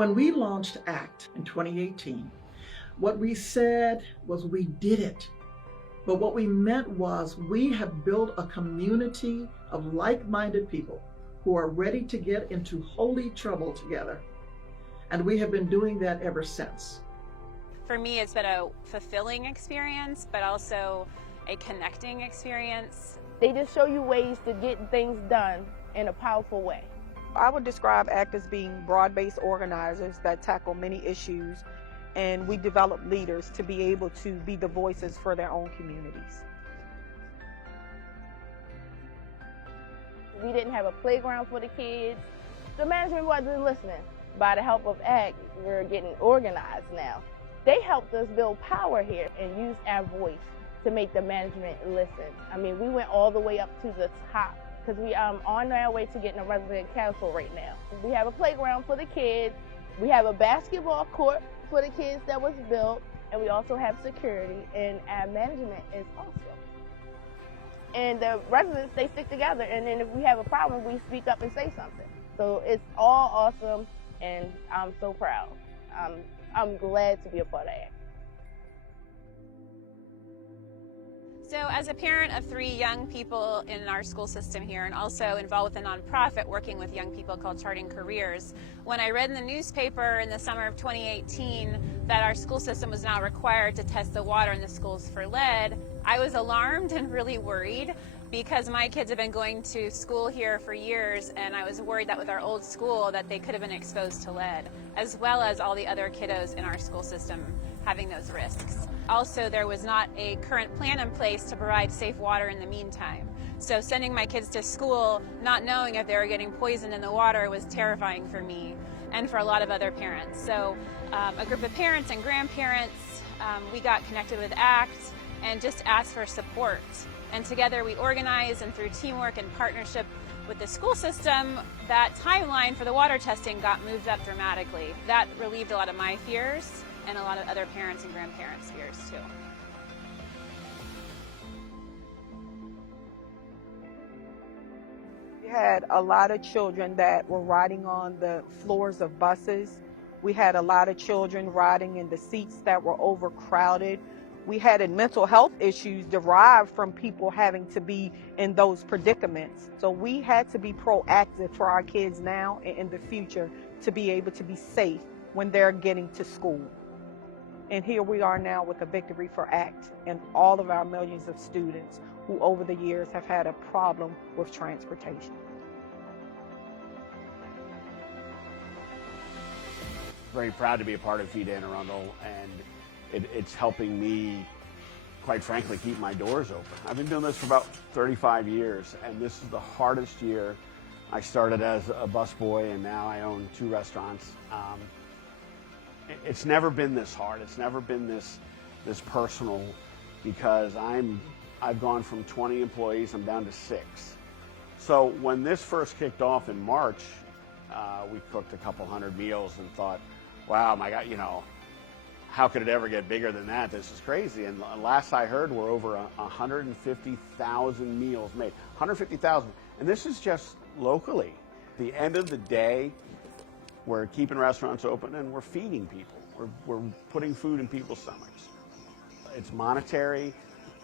When we launched ACT in 2018, what we said was we did it. But what we meant was we have built a community of like-minded people who are ready to get into holy trouble together. And we have been doing that ever since. For me, it's been a fulfilling experience, but also a connecting experience. They just show you ways to get things done in a powerful way. I would describe ACT as being broad-based organizers that tackle many issues, and we develop leaders to be able to be the voices for their own communities. We didn't have a playground for the kids. The management wasn't listening. By the help of ACT, we're getting organized now. They helped us build power here and use our voice to make the management listen. I mean, we went all the way up to the top because we are on our way to getting a resident council right now. We have a playground for the kids. We have a basketball court for the kids that was built, and we also have security, and our management is awesome. And the residents, they stick together, and then if we have a problem, we speak up and say something. So it's all awesome, and I'm so proud. I'm glad to be a part of that. So as a parent of 3 young people in our school system here, and also involved with a nonprofit working with young people called Charting Careers, when I read in the newspaper in the summer of 2018 that our school system was now required to test the water in the schools for lead, I was alarmed and really worried because my kids have been going to school here for years, and I was worried that with our old school that they could have been exposed to lead, as well as all the other kiddos in our school system having those risks. Also, there was not a current plan in place to provide safe water in the meantime. So sending my kids to school, not knowing if they were getting poisoned in the water, was terrifying for me and for a lot of other parents. So a group of parents and grandparents, we got connected with ACT and just asked for support. And together we organized, and through teamwork and partnership with the school system, that timeline for the water testing got moved up dramatically. That relieved a lot of my fears and a lot of other parents and grandparents' fears too. We had a lot of children that were riding on the floors of buses. We had a lot of children riding in the seats that were overcrowded. We had mental health issues derived from people having to be in those predicaments. So we had to be proactive for our kids now and in the future to be able to be safe when they're getting to school. And here we are now with a victory for ACT and all of our millions of students who over the years have had a problem with transportation. Very proud to be a part of Feed Anne Arundel, and it's helping me, quite frankly, keep my doors open. I've been doing this for about 35 years, and this is the hardest year. I started as a busboy, and now I own 2 restaurants. It's never been this hard. It's never been this personal, because I've gone from 20 employees, I'm down to 6. So when this first kicked off in March, we cooked a couple hundred meals and thought, wow, my God, how could it ever get bigger than that? This is crazy. And last I heard, we're over 150,000 meals made. 150,000. And this is just locally. At the end of the day, we're keeping restaurants open and we're feeding people. We're putting food in people's stomachs. It's monetary,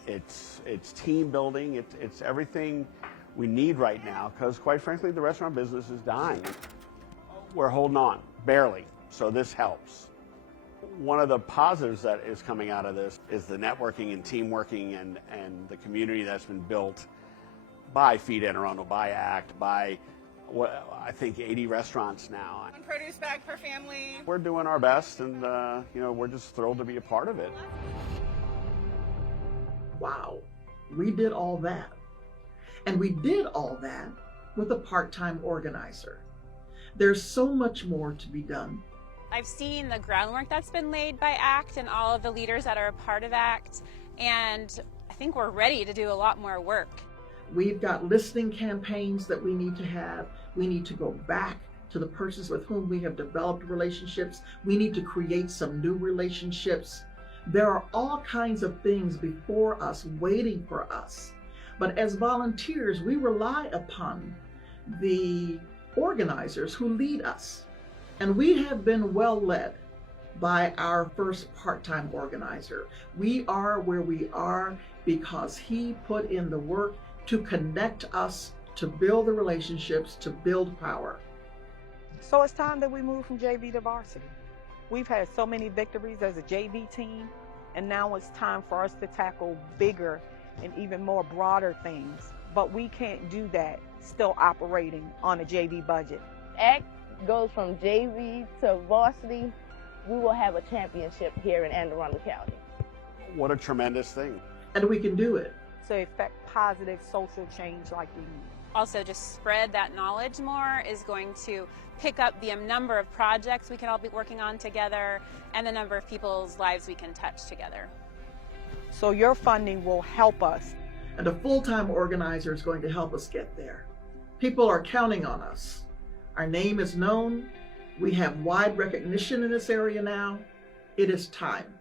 it's team building, it's everything we need right now, because quite frankly, the restaurant business is dying. We're holding on, barely, so this helps. One of the positives that is coming out of this is the networking and team working and the community that's been built by Feed Anne Arundel, by ACT, by I think 80 restaurants now. One produce bag per family. We're doing our best, and we're just thrilled to be a part of it. Wow, we did all that. And we did all that with a part-time organizer. There's so much more to be done. I've seen the groundwork that's been laid by ACT and all of the leaders that are a part of ACT, and I think we're ready to do a lot more work. We've got listening campaigns that we need to have. We need to go back to the persons with whom we have developed relationships. We need to create some new relationships. There are all kinds of things before us, waiting for us. But as volunteers, we rely upon the organizers who lead us. And we have been well led by our first part-time organizer. We are where we are because he put in the work to connect us, to build the relationships, to build power. So it's time that we move from JV to varsity. We've had so many victories as a JV team, and now it's time for us to tackle bigger and even more broader things. But we can't do that still operating on a JV budget. ACT goes from JV to varsity. We will have a championship here in Anne Arundel County. What a tremendous thing. And we can do it. To effect positive social change like we need. Also, just spread that knowledge more is going to pick up the number of projects we can all be working on together and the number of people's lives we can touch together. So your funding will help us. And a full-time organizer is going to help us get there. People are counting on us. Our name is known. We have wide recognition in this area now. It is time.